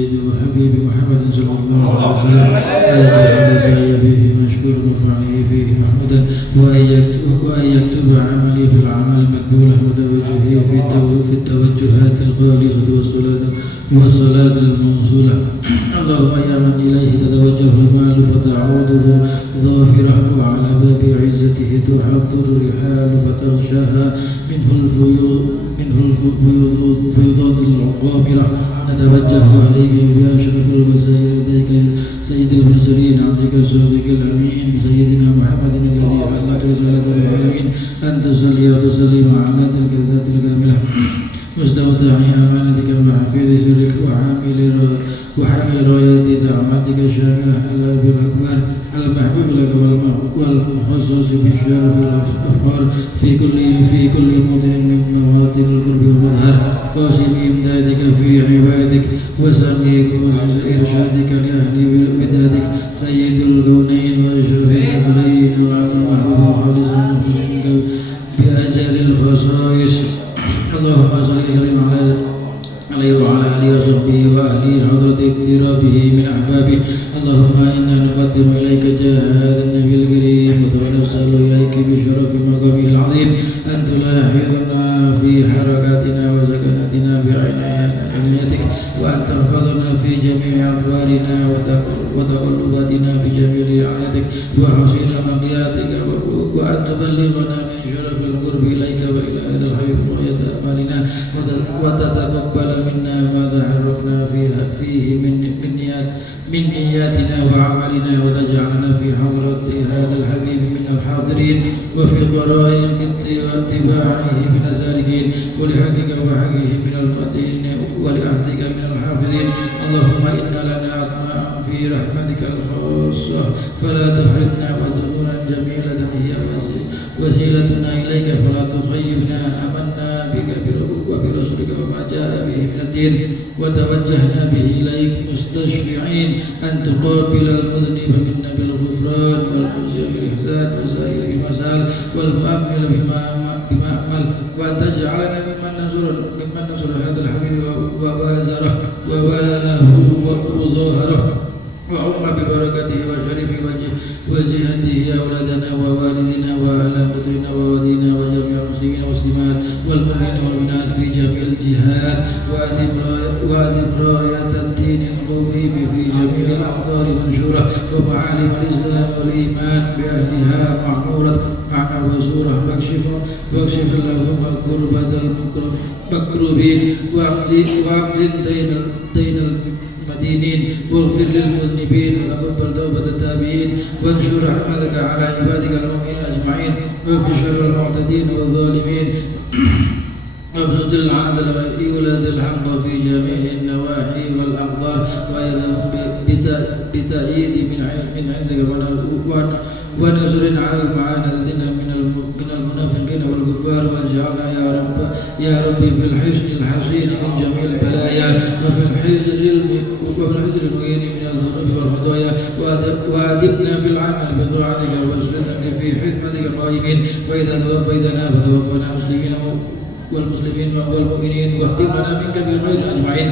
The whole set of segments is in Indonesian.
سيد وحبيب محمد صلى الله عليه وسلم أن سعي فيه مشكور وفعله فيه محمودا وأن يكتب عملي في العمل مقبولا متوجهه في التوجهات الخالصة والصلاة الموصولة. اللهم يا من إليه تتوجه المال فتعود ظافرة وعلى باب عزته تحضر الرحال فتغشاها منه الفيضات الغامرة. نتوجه عليك بأشرف الوسائل إليك سيد المرسلين عبدك الصادق الأمين سيدنا محمد الذي أرسلت رسالة العالمين أن تصلي وتسلم على تلك الذات الكاملة مستودع أمانتك وحفيظ سرك وحامل راية دعوتك الشاملة على بالأكبر المحبوب لك والمخصص بالشرف والأفخار في كل موطن من مواطن القرب والمظهر قاسم إمدادك في عبادك وسقيك إرشادك لأهل ودادك سيد الكونين وأشرف الثقلين وعبد المحبوب خالص المخصوص بأجل الخصائص. اللهم صل وسلم عليه وعلى آله وصحبه وأهله حضرة اقترابه من أحبابه. اللهم إنا نقدم إليك جاه هذا النبي الكريم ونسأل إليك بشرف مقامه العظيم أن تلاحظنا في حركاتنا وسكناتنا بعنايتك وأن تحفظنا في جميع أطوارنا وتقلباتنا بجميع رعايتك وحسن مقياتك وأن تبلغنا من شرف القرب إليك وإلى هذا الحبيب غاية آمالنا وتتقبل منا ما تحركنا فيه من نياتنا وأعمالنا وتجعلنا في حضرة هذا الحبيب من الحاضرين وفي طرائق اتباعه من السالكين ولحقك وحقه من المؤدين ولعهدك من الحافظين. اللهم إنا لنا أطماع في رحمتك الخاصة فلا تحرمنا وذنونا جميلة هي وسيلتنا إليك فلا تخيبنا. آمنا بك وبرسولك وما جاء به من الدين وتوجهنا به إليك مستشفعين أن تقابل المذنب منا بالغفران والمسيء بالإحسان وسائر المسائل والمؤمل بما أمل وأن تجعلنا ممن نصر هذا الحبيب ووازره وواله وظاهره وعم ببركته وشرف وجهته أولادنا ووالدنا وأهل بدرنا ووالدنا وجميع المسلمين والمسلمات والمؤمنين والمؤمنات في جميع الجهات وأدم راية الدين القويم في جميع الأقطار منشورة ومعالم الإسلام والإيمان بأهلها معمورة معنى وزورة واكشف اللهم كربة المكروبين وعقد دين المدينين واغفر للمذنبين وتقبل توبة التابعين وانشر رحمتك على عبادك المؤمنين أجمعين وفي شر المعتدين والظالمين وابسط العدل وإولاد الحق في جميع النواحي والأقدار وأيدهم بتأييد من عندك ونصر على المعاندين من المنافقين والكفار واجعلنا يا رب في الحصن الحصين من جميع البلايا وفي الحزر المهين من الذنوب والخطايا وأدبنا بالعمل بطاعتك والسنة في حكمتك قائمين وإذا توفيتنا فتوفنا مسلمين والمسلمين والمؤمنين واختم لنا منك بالخير أجمعين.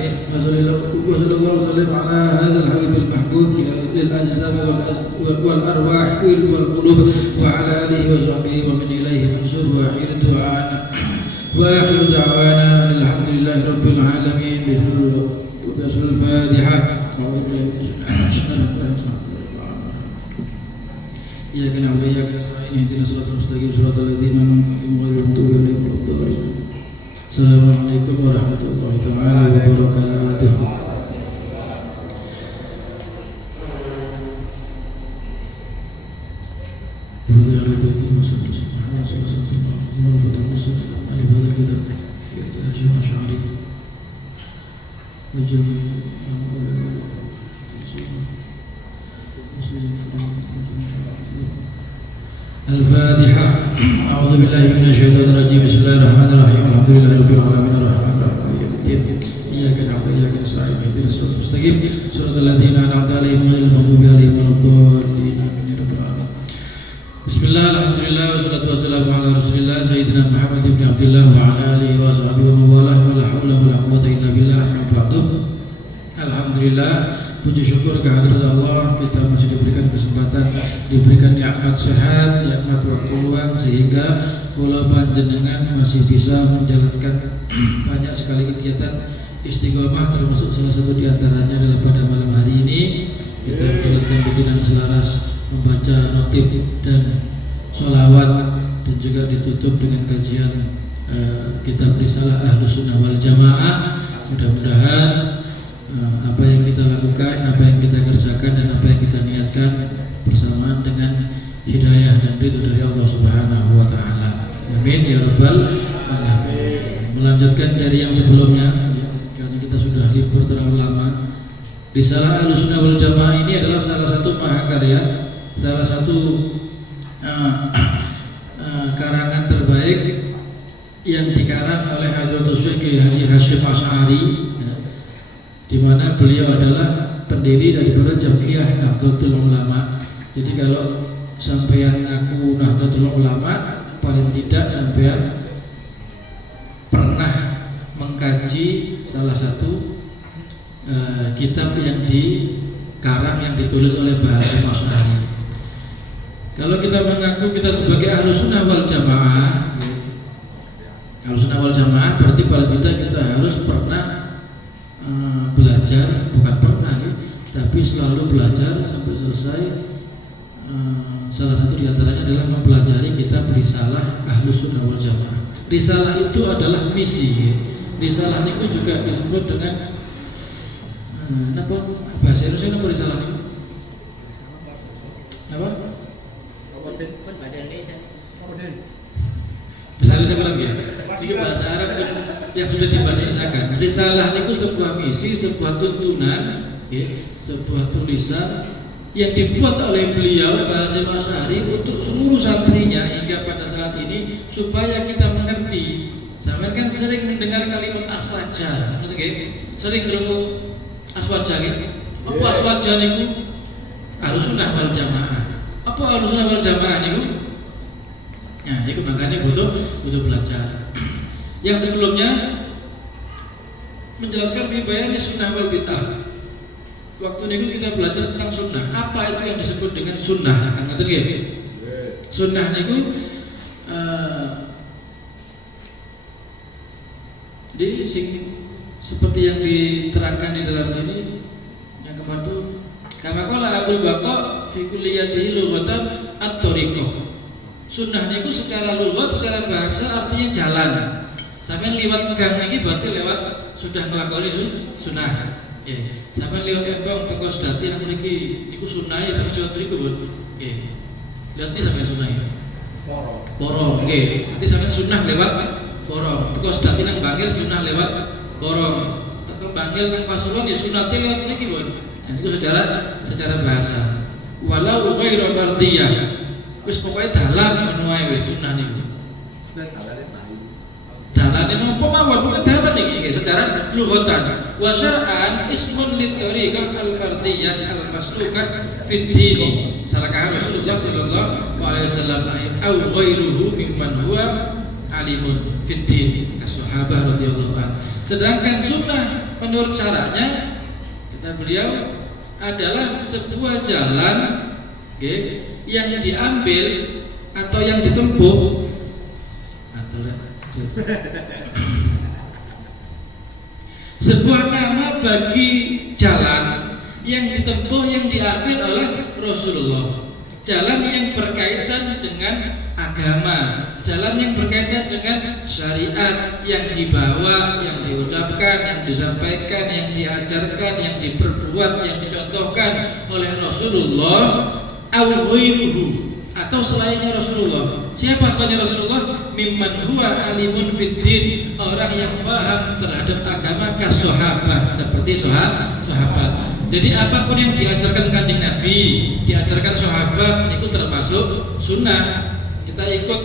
وصلى الله وسلم على هذا الحبيب المحبوب للأجسام والأرواح والقلوب وعلى آله وصحبه ومن إليه منصور وآخر دعوانا الحمد لله رب العالمين. بسم الفاتحة. إياك نعبد وإياك نستعين اهدنا الصراط المستقيم صراط الذين أنعمت عليهم غير المغضوب عليهم ولا الضالين. السلام عليكم ورحمة الله تعالى وبركاته. الفاتحة. أعوذ بالله من الشيطان الرجيم. بسم الله الرحمن الرحيم. الحمد لله رب العالمين الرحمن الرحيم مالك يوم الدين. إياك نعبد وإياك نستعين اهدنا الصراط المستقيم صراط الذين أنعمت عليهم غير المغضوب عليهم ولا الضالين. آمين يا رب العالمين. بسم الله الحمد لله والصلاة والسلام على رسول الله سيدنا محمد بن عبد الله وعلى آله وصحبه ومن والاه ولا حول ولا قوة إلا بالله. أما بعد. الحمد Alhamdulillah, puji syukur kehadirat Allah, kita masih diberikan kesempatan, diberikan nikmat sehat, nikmat waktu luang, sehingga kula panjenengan masih bisa menjalankan banyak sekali kegiatan istiqomah, termasuk salah satu diantaranya adalah pada malam hari ini kita menjalankan bikinan selaras, membaca notif dan sholawat, dan juga ditutup dengan kajian kitab risalah Ahlus Sunnah wal Jamaah. Mudah-mudahan apa yang kita lakukan, apa yang kita kerjakan, dan apa yang kita niatkan bersamaan dengan hidayah dan ridho dari Allah Subhanahu wa Ta'ala. Amin ya rabbal alamin. Melanjutkan dari yang sebelumnya, karena kita sudah libur terlalu lama. Risalah Ahlus Sunnah wal Jamaah ini adalah salah satu mahakarya, salah satu karangan terbaik yang dikarang oleh Hadratus Syekh Haji Hasyim Asy'ari, di mana beliau adalah pendiri daripada Jam'iyah Nahdlatul Ulama. Jadi kalau sampean ngaku Nahdlatul Ulama, paling tidak sampean pernah mengkaji salah satu kitab yang dikarang, yang ditulis oleh Hasyim Asy'ari. Kalau kita mengaku kita sebagai Ahlus Sunnah wal Jamaah, Ahlus Sunnah wal Jamaah berarti paling tidak kita harus pernah belajar, bukan pernah tapi selalu belajar sampai selesai. Salah satu diantaranya adalah mempelajari kitab Risalah Ahlus Sunnah wal Jamaah. Risalah itu adalah misi. Risalah itu juga disebut dengan apa? Bahasa Indonesia apa risalah ini? Apa? Bahasa Indonesia. Bahasa Indonesia lagi ya? Jika bahasa Arab yang sudah dibahas Indonesia. Risalah itu sebuah misi, sebuah tuntunan, ya, sebuah tulisan yang dibuat oleh beliau Hasyim Asy'ari untuk seluruh santrinya hingga pada saat ini, supaya kita mengerti. Sampeyan kan sering mendengar kalimat aswaja, ngerti nggih? Sering krungu aswaja nggih? Apa aswaja niku? Ahlus Sunnah wal Jamaah. Apa Ahlus Sunnah wal Jamaah niku? Nah, itu makanya butuh belajar. Yang sebelumnya menjelaskan fi bayani sunnah wal bid'ah. Waktu niku kita belajar tentang sunnah. Apa itu yang disebut dengan sunnah? Kan ngerti nggih? Sunnah niku jadi seperti yang diterangkan di dalam sini yang kemarin, kama qala Abdul Baqa fi kulliyatihi lughatan at-thariqah. Sunnah niku secara lughat, secara bahasa artinya jalan. Sampai lewat gang ini berarti lewat sudah melakoni sunnah. Sampai lewat embong teko sedati nang mriki niku sunnah, sampai lewat mriku, Bu. Nggih. Lihat iki sampeyan sunnah. Borong, nggih. Nanti sampeyan sunnah lewat borong. Teko sedati nang Bangil sunnah lewat borong. Teko Bangil nang Pasuruan ya sunnah lewat mriki, Bu. Nah, itu secara bahasa. Walau ghairu fardiyah. Wis pokoke dalan ngono wae wis sunnah niku. Dalane napa mawon pokoke dalan iki secara lughatan. Wa syar'an ismun lit-thariqah al-fardiyah al-maslukah fid din. Salakah Rasulullah sallallahu alaihi wasallam au ghairuhu mimman huwa alimun fid din ka sahabat radhiyallahu anhu. Sedangkan sunnah menurut syaratnya kata beliau adalah sebuah jalan yang diambil atau yang ditempuh atau sebuah nama bagi jalan yang ditempuh, yang diambil oleh Rasulullah. Jalan yang berkaitan dengan agama, jalan yang berkaitan dengan syariat, yang dibawa, yang diucapkan, yang disampaikan, yang diajarkan, yang diperbuat, yang dicontohkan oleh Rasulullah atau selainnya Rasulullah. Siapa selainnya Rasulullah? Mimman huwa alimun fiddin, orang yang paham terhadap agama, kasahabat, seperti sahabat. Jadi apapun yang diajarkan Kanjeng Nabi, diajarkan sahabat, itu termasuk sunnah. Kita ikut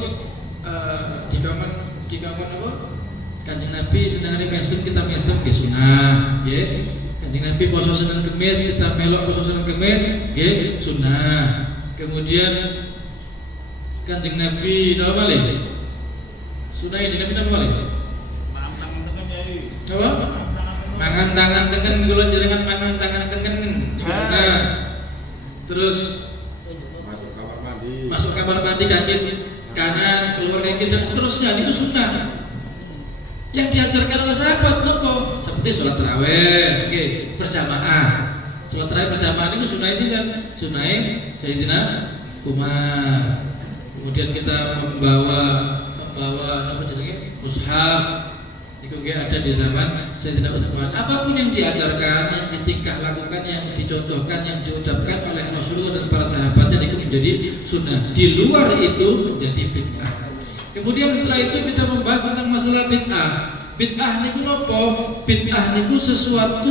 di kamar apa? Kanjeng Nabi senang hari mesem, kita mesem ke sunnah, ya. Kanjeng Nabi poso Senin Kemis, kita melok poso Senin Kemis, ya, sunnah. Kemudian Kanjeng Nabi normal ya? Sunnah ini Nabi normal ya? Apa? Mangan tangan dengan gula jaringan mangan tangan dan seterusnya itu sunnah yang diajarkan oleh sahabat nopo seperti sholat tarawih berjamaah. Sholat tarawih berjamaah itu sunnah sunnah Sayyidina Umar. Kemudian kita membawa apa jenenge mushaf itu ada di zaman Sayyidina Utsman. Apapun yang diajarkan, yang ditingkah lakukan, yang dicontohkan, yang diucapkan oleh Rasulullah dan para sahabatnya itu menjadi sunnah. Di luar itu menjadi bid'ah. Kemudian setelah itu kita membahas tentang masalah bid'ah. Bid'ah niku nopo? Bid'ah niku sesuatu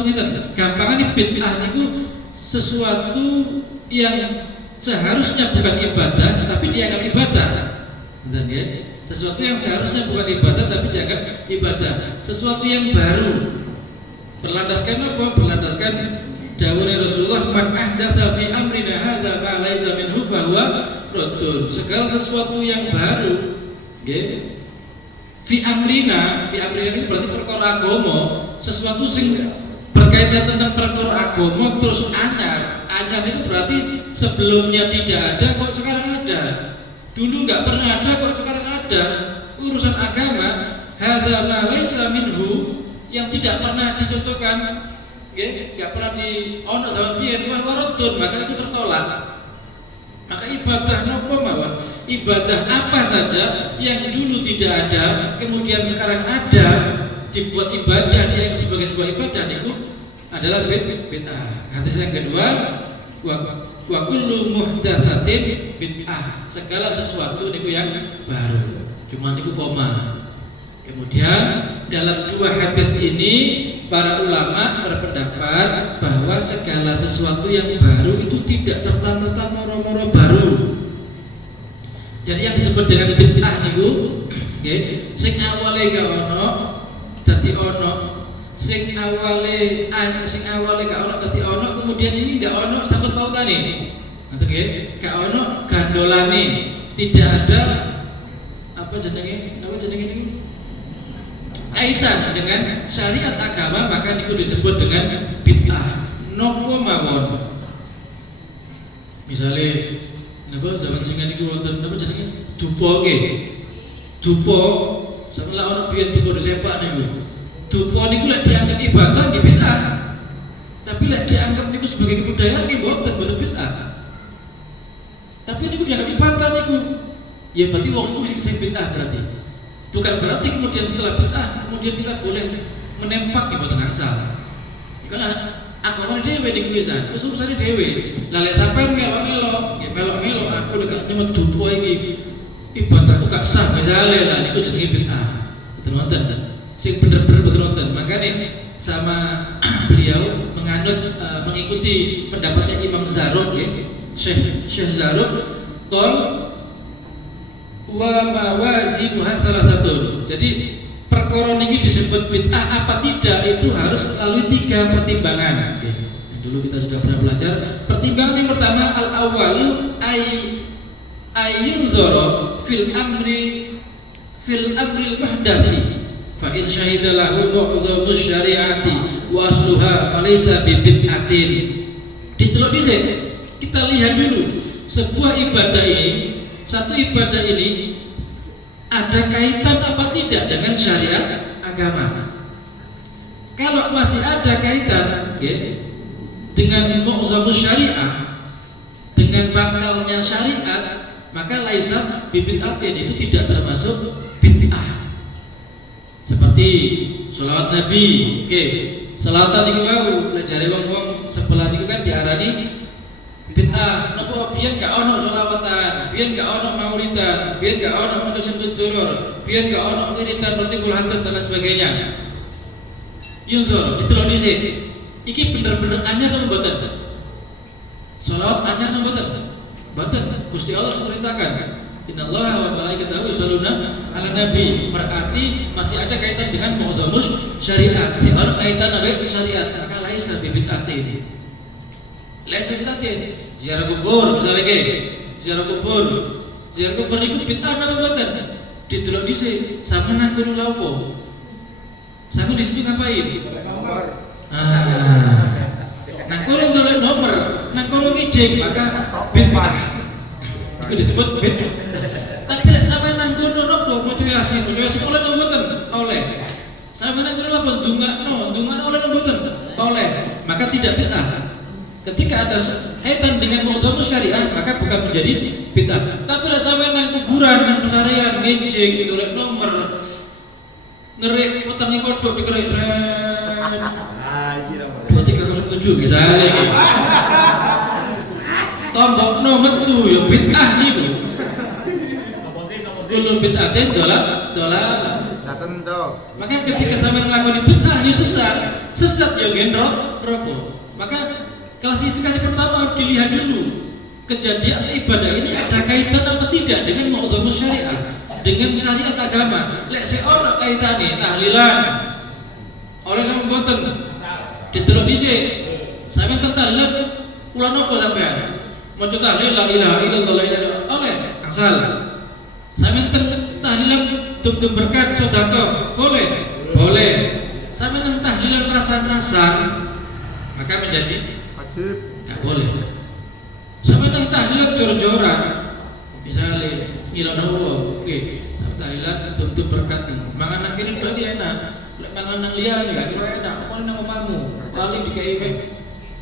ngeten. Gampangane bid'ah niku sesuatu yang seharusnya bukan ibadah tapi dianggap ibadah. Betul ya? Sesuatu yang seharusnya bukan ibadah tapi dianggap ibadah. Sesuatu yang baru. Berlandaskan apa? Berlandaskan dawuh Rasulullah, "Man ahdatsa fi amrina hadza ma laisa minhu fa huwa raddun." Segala sesuatu yang baru, nggih. Fi amrina itu berarti perkara agama, sesuatu sing berkaitan tentang perkara agama terus anyar. Anyar itu berarti sebelumnya tidak ada kok sekarang ada. Dulu enggak pernah ada kok sekarang ada. Urusan agama hadza ma laisa minhu yang tidak pernah dicontohkan, nggih, enggak pernah ono zaman biyen wa waradun, maka itu tertolak. Maka ibadah napa mawon? Ibadah apa saja yang dulu tidak ada kemudian sekarang ada dibuat ibadah dia sebagai sebuah ibadah itu adalah bid'ah. Hadis yang kedua, wa kullu muhdatsatin bid'ah. Segala sesuatu niku yang baru. Cuma niku koma. Kemudian dalam dua hadis ini para ulama berpendapat bahwa segala sesuatu yang baru itu tidak serta-merta moro-moro baru. Jadi yang disebut dengan bid'ah niku nggih, sing awale gak ono dadi ono, sing awale gak ono dadi ono, kemudian ini gak ono sangkut pautane. Ngoten nggih, gak ono gandolane, tidak ada apa jenenge niku? Kaitan dengan syariat agama, maka niku disebut dengan bid'ah. Nopo mawon. Misale napa zaman singa niku wonten napa jenenge? Dupa nggih. Dupa sampeyan ana biyen dupa disepak niku. Dupa niku lek dianggap ibadah nggih bid'ah. Tapi lek dianggap niku sebagai kebudayaan nggih boten bid'ah. Tapi niku dianggap ibadah niku. Ya berarti wong niku sing bid'ah berarti. Bukan berarti kemudian setelah bid'ah kemudian kita boleh menempak di boten angsal. Karena agama dhewe niku wisan, wis urusane dhewe. Lah lek sampean melo-melo, nggih melo-melo aku nek nyemet dupa iki ibadahku gak sah misale, lah niku jenenge bid'ah. Betul wonten. Sing bener-bener betul wonten. Makane sama beliau mengikuti pendapatnya Imam Zarruq nggih. Syekh Zarruq qol wa mawazinuha salah satu. Jadi perkara niki disebut bid'ah apa tidak itu harus melalui 3 pertimbangan. Oke. Dulu kita sudah pernah belajar. Pertimbangan yang pertama al-awwalu ayyunzara fil amri al-muhdatsi fa in syahida lahu mu'dhamu syari'ati wa asluha falaysa bi bid'atin. Ditelok dhisik. Kita lihat dulu sebuah ibadah ini, satu ibadah ini ada kaitan apa tidak dengan syariat agama. Kalau masih ada kaitan dengan mu'dhamus syariah, dengan bakalnya syariat, maka laisa bid'atin, itu tidak termasuk bid'ah. Seperti sholawat Nabi, sholawatan niku wau lek jare wong-wong sebelah niku kan diarani bid'ah. Napa biyen gak ono sholawatan, biyen gak ono maulidan, biyen gak ono manusiatul durur, biyen gak ono wiridan ratibul hadat dan sebagainya. Yunzur ditelok dhisik. Iki bener-bener anyar apa mboten? Sholawat anyar apa mboten? Mboten. Gusti Allah memerintahkan, innallaha wa malaikatahu yusholluna 'alan nabi. Berarti masih ada kaitan dengan mu'dhamus syariat. Si ono kaitan dengan syariat, maka laisa bid'atin. Laisa bid'atin. Ziarah kubur misalnya ziarah kubur niku bid'ah napa mboten? Didelok dhisik, sampeyan kudu lha opo? Sampeyan di situ ngapain? Nah kalau ndelok nomor, nah kalau ngijing maka bid'ah. Itu disebut bid'ah. Tapi oleh, maka tidak bid'ah. Ketika ada kaitan dengan muqtadha syariah, maka bukan menjadi bid'ah. Tapi lah sampai nang kuburan, nang pesarian, ngincing, golek nomor, ngerik utangnya kodok dikerik tren. 2307 misalnya gitu. Tombok no metu ya bid'ah niku. Kulo bid'atin dolal. Maka ketika sampeyan nglakoni bid'ah ya sesat ya gendro rokok. Maka klasifikasi pertama harus dilihat dulu kejadian ibadah ini ada kaitan apa tidak dengan muqtadha syariah, dengan syariat agama. Lek seorang kaitane tahlilan oleh nang mboten didelok dhisik sampeyan tahlilan kula napa sampeyan maca tahlil la ilaha illallah la ilaha oleh asal sampeyan tahlilan dum berkat sedekah boleh sampeyan tahlilan rasan-rasan maka menjadi nggak boleh. Sampai nang tahlilan jor-joran, misalnya ngilono wong, oke, sampai tahlilan tutup berkat nih. Mangan nang kiri berarti enak, mangan nang liya nggak kira enak. Kau nang omamu, paling dikai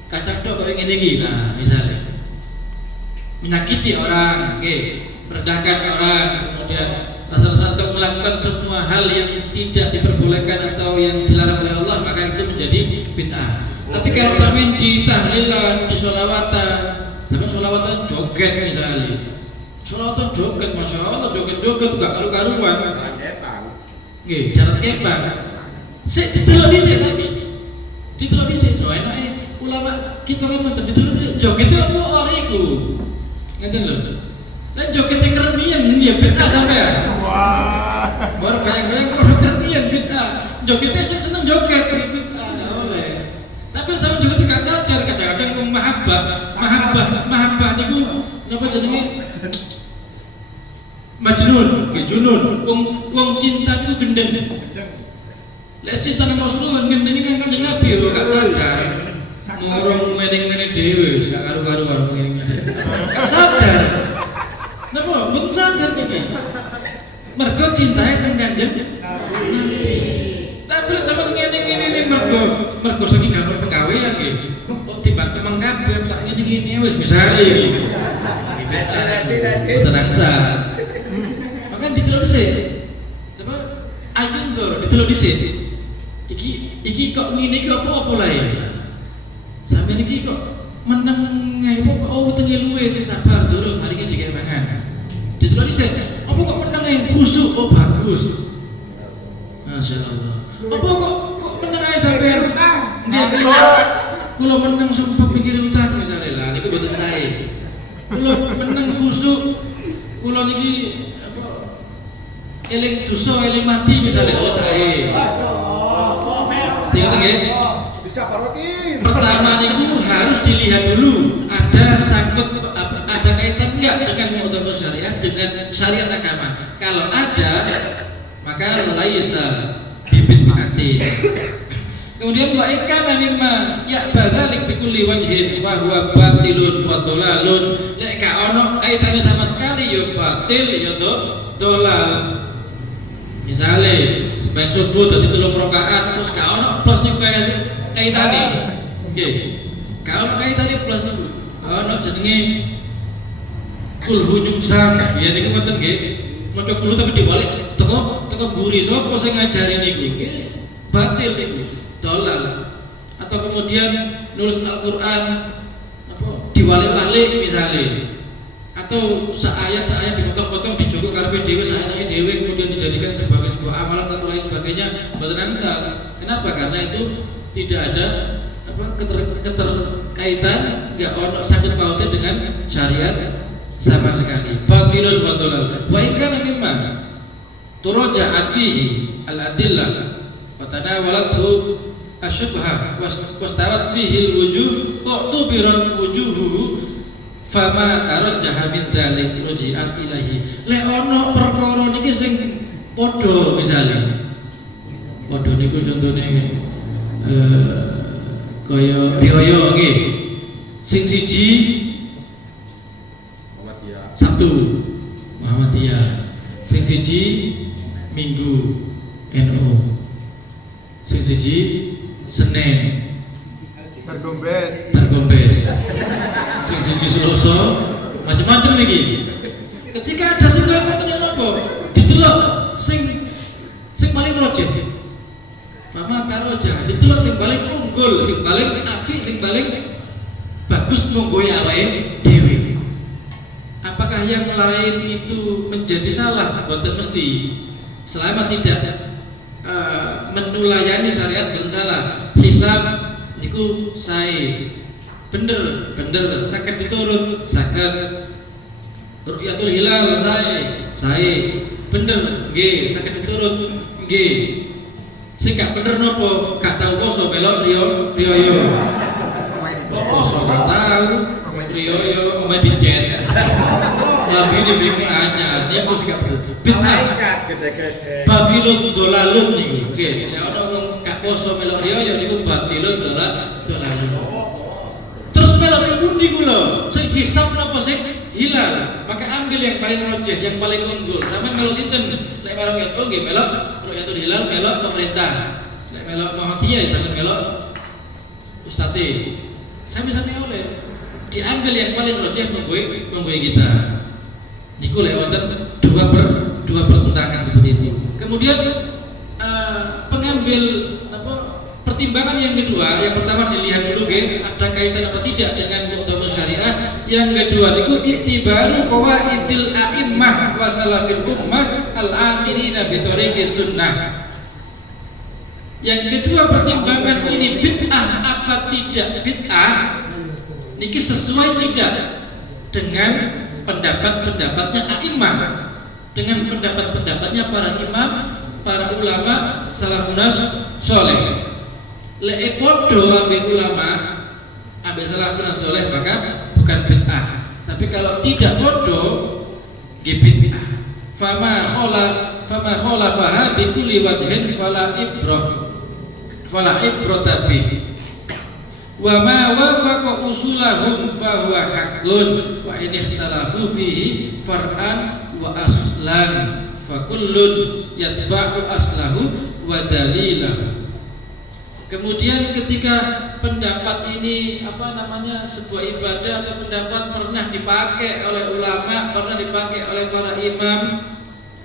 kacang dok kayak gini. Nah, misalnya menyakiti orang, oke, merendahkan orang, kemudian rasa-rasa untuk melakukan semua hal yang tidak diperbolehkan atau yang dilarang oleh Allah, maka itu menjadi bid'ah. Tapi kalau sampai di tahlilan, di sholawatan, sampai sholawatan joget misalnya, sholawatan joget, masya Allah joget-joget gak karu-karuan. Gih, jalan kepang. Saya ditelok disini tapi, ditelok disini. Oh enaknya ulama kita kan mantan ditelok disini. Joget itu apa orang itu? Ngerti loh. Dan jogetnya keremian, ya bid'ah sampai ya. Baru kayak kalau keremian bid'ah. Jogetnya aja seneng joget bid'ah. Tapi sama juga tidak sadar kadang-kadang mahabbah niku napa jenenge majnun, junun. Wong cinta niku gendeng. Lek cinta nang Rasulullah gendeng nang Kanjeng Nabi gak sadar. Ngorong meneng-meneng dhewe gak karu-karuan ngene. Gak sadar. Napa mboten sadar niki. Mergo cintae teng Kanjeng Nabi. Tapi sama ngene-ngene mergo saking gak penggawean nggih. Kok tiba memang kabeh tak ngene wis misale iki. Boten angsa. Maka ditelok dhisik. Coba ayun lho ditelok dhisik. Iki kok ngene iki apa lae? Sampe niki kok meneng ngae apa tengi luwe sing sabar durung mari iki dikek mangan. Ditelok dhisik. Apa kok meneng ngae khusuk oh bagus. Masyaallah. Apa kok meneng ae sampean utang? Nggih. Kula meneng sumpah pikir utang misale lah niku mboten sae. Kula meneng khusuk. Kula niki apa eling dosa eling mati misale oh sae. Masyaallah. Nggih. Bisa parokin. Pertama niku harus dilihat dulu ada sangkut ada kaitan enggak dengan muqtadha syariah dengan syariat agama. Kalau ada maka laisa bibid'ati. Kemudian wa ikana mimma ya'badzalik bi kulli wajhin wa huwa batilun wa dhalalun. Nek gak ono kaitane sama sekali ya batil ya dolal. Misale sampeyan subuh dadi 3 rakaat terus gak ono plus niku kaitane. Nggih. Gak ono kaitane plus niku. Ono jenenge kulhu nyungsang. Ya niku ngoten nggih. Maca kulo tapi dibalik teko guri sapa sing ngajari niku nggih. Batil niku. Dolal. Atau kemudian nulis Al-Qur'an apa diwalik-walik misalnya. Atau seayat dipotong-potong dijogok karepe dhewe saayatnya dhewe kemudian dijadikan sebagai sebuah amalan atau lain sebagainya mboten angsal. Kenapa? Karena itu tidak ada apa keterkaitan enggak ono sakit pautnya dengan syariat sama sekali. Batilul wa dhalal. Wa in kana mimma turaja'at fihi al-adillah wa tanawalathu asyubha wastawat fihi al-wujuh u'tubirat wujuhu fama tarajjaha min dzalik ruji'at ilahi. Lek ono perkara niki sing padha misale. Padha niku contone kaya riyaya nggih. Sing siji Sabtu Muhammadiyah, sing siji Minggu NU, sing siji Senin tergombes. Sing siji Selasa macam-macam lagi. Ketika ada sing kaya ngoten napa? Didelok sing paling rojeh. Mama karoja didelok sing paling unggul, sing paling apik, sing paling bagus monggo awake dhewe. Apakah yang lain itu menjadi salah? Boten mesti. Selama tidak menulayani syariat boten salah. Hisab niku sae. Bener saged diturut, saged ru'yatul hilal sae. Bener nggih saged diturut nggih. Sing gak bener napa? Gak tau poso melok riyo. Poso gak tau riyo omah dicet. Lebih bingung anyar niku sing gak bener. Bid'ah. Babilun dolalun niku. Nggih, nek ana wong gak poso melok riyo niku babilun dolalun. Terus melok sing pundi kula? Sing hisab napa sing hilal? Maka ambil yang paling rojeh, yang paling unggul. Sampeyan kalau sinten nek melok itu nggih melok ru'yatul hilal, melok pemerintah. Nek melok Muhammadiyah sampeyan melok ustate. Sami-sami oleh diambil yang paling rojeh monggo kita. Niku lek wonten dua pertentangan seperti itu. Kemudian pengambil pertimbangan yang kedua, yang pertama dilihat dulu ada kaitan apa tidak dengan muktamar syariah. Yang kedua niku ittibaru qawaidil a'immah wa salafil ummah al-amilina bi thariqis sunnah. Yang kedua pertimbangan ini bid'ah apa tidak bid'ah, niki sesuai tidak dengan pendapat-pendapatnya a'immah, dengan pendapat-pendapatnya para imam, para ulama salafun saleh. Lek podo ambek ulama, ambek salafun saleh maka bukan bid'ah. Tapi kalau tidak podo, nggih bid'ah. Fama khalafaha bi kulli wajhin fala ibrah bih. Wa ma wafaqa usulahum fa huwa haqqun wa in ikhtalafu fihi far'an wa aslan fa kullun yatba'u aslahu wa dalilahu. Kemudian ketika pendapat ini sebuah ibadah atau pendapat pernah dipakai oleh ulama, pernah dipakai oleh para imam,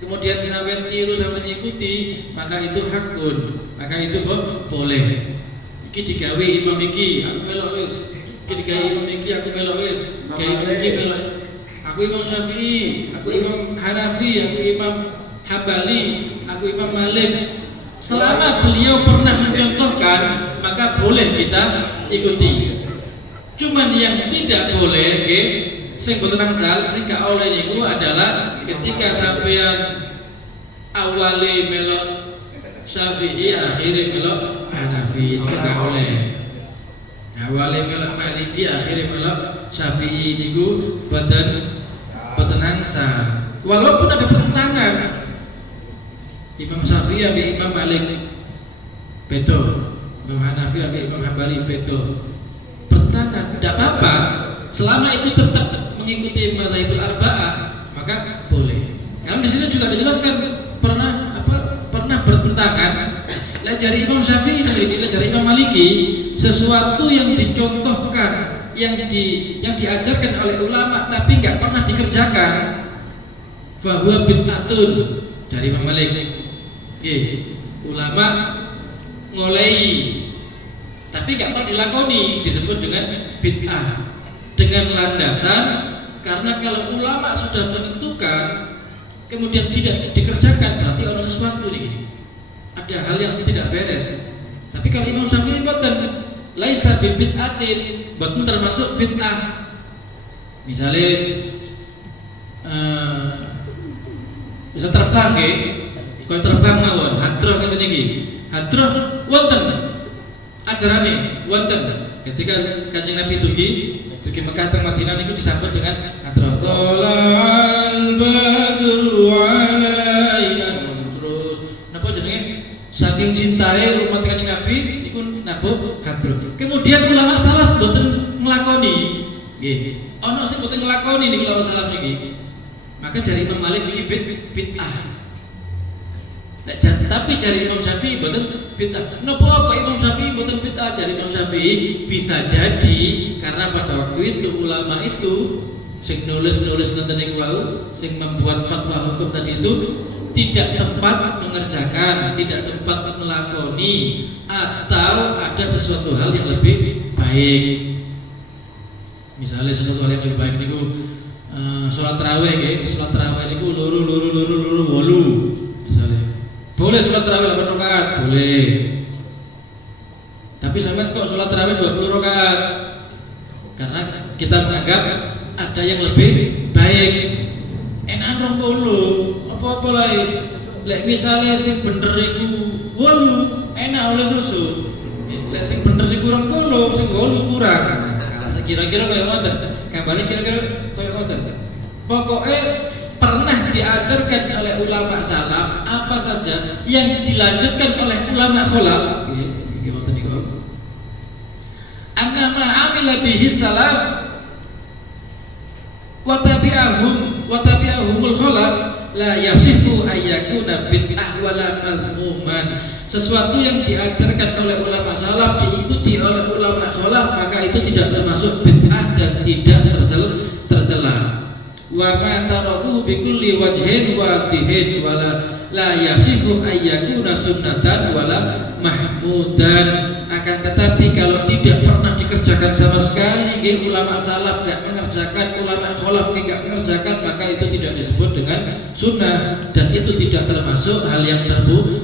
kemudian sampai tiru sampai ikuti, maka itu hakun, maka itu boleh. Iki digawe imam iki, aku melok wis. Iki digawe imam iki, aku melok wis. Gawe imam iki melok. Aku Imam Syafi'i, aku Imam Hanafi, aku Imam Hambali, aku Imam Malik. Selama beliau pernah mencontohkan, maka boleh kita ikuti. Cuman yang tidak boleh, sing boten angsal, sing gak oleh niku adalah ketika sampean awale melok Syafi'i, akhire melok Hanafi, niku gak oleh. Awale melok Maliki, akhire melok Syafi'i, niku boten angsal. Walaupun ada pertentangan, Imam Syafi'i ambil Imam Malik beto, Imam Hanafi ambil Imam Hambali beto, pertentangan tidak apa-apa selama itu tetap mengikuti mazhabul arba'ah, maka boleh. Karena di sini juga dijelaskan pernah bertentangan. Dari Imam Syafi'i ini, dari Imam Maliki, sesuatu yang dicontohkan, yang diajarkan oleh ulama tapi nggak pernah dikerjakan, fahuwa bid'atun. Dari Imam Malik, ulama ngolei tapi nggak pernah dilakoni, disebut dengan bid'ah. Dengan landasan karena kalau ulama sudah menentukan kemudian tidak dikerjakan, berarti ada sesuatu nih, ada hal yang tidak beres. Tapi kalau Imam Syafi'i boten, laisa bi bid'atin, boten termasuk bid'ah. Misalnya bisa terbang kalau terbang mawon, hadroh ngeten iki. Hadroh wonten ajarane, wonten. Ketika Kanjeng Nabi dugi Mekah teng Madinah niku disambut dengan hadroh. Tolal badru alaina. Terus napa jenenge? Saking cintae umat Kanjeng Nabi niku nabuh hadroh. Kemudian ulama salaf boten nglakoni. Nggih. Ana sing boten nglakoni niku ulama salaf niki. Maka dari Imam Malik ini bid'ah. Bisa terbang nggih. Kalau terbang mawon, hadroh ngeten iki. Hadroh napa jenenge? Saking cintae umat Kanjeng Nabi niku nabuh hadroh. Kemudian ulama salaf boten nglakoni. Nggih. Ana sing boten nglakoni niku ulama salaf niki. Maka dari Imam Malik ini bid'ah. Tapi cari Imam Syafi'i boten bid'ah. Napa kok Imam Syafi'i boten bid'ah? Cari Imam Syafi'i bisa jadi karena pada waktu itu ulama itu sing nulis ngoten niku wau, sing membuat fatwa hukum tadi itu tidak sempat mengerjakan, tidak sempat melakoni, atau ada sesuatu hal yang lebih baik. Misalnya sesuatu hal yang lebih baik niku sholat tarawih nggih, sholat tarawih niku loro 8 misalnya. Boleh sholat tarawih 8 rakaat, boleh. Tapi sampean kok sholat tarawih 20 rakaat? Karena kita menganggap ada yang lebih baik. Enak 20, apa-apa lain. Lek misalnya sing bener iku 8, enak oleh susu. Lek sing bener iku 20, sing 8 kurang. Kalau kira-kira kaya ngoten. Kembali kira-kira kaya ngoten. Pokoknya pernah diajarkan oleh ulama salaf apa saja yang dilanjutkan oleh ulama khalaf. Gimana tadi kok? Annama amila bihi salaf wa tabi'ahumul khalaf la yasihu ayyakuna bid'ah wala madhmuman. Sesuatu yang diajarkan oleh ulama salaf diikuti oleh ulama khalaf maka itu tidak termasuk bid'ah dan tidak tercela. Wa ma tarahu bi kulli wajhin wadihin wala la yasihu ayyakuna sunnatan wala mahmudan. Akan tetapi kalau tidak pernah dikerjakan sama sekali nggih ulama salaf enggak mengerjakan, ulama khalaf enggak mengerjakan, maka itu tidak disebut dengan sunnah dan itu tidak termasuk hal yang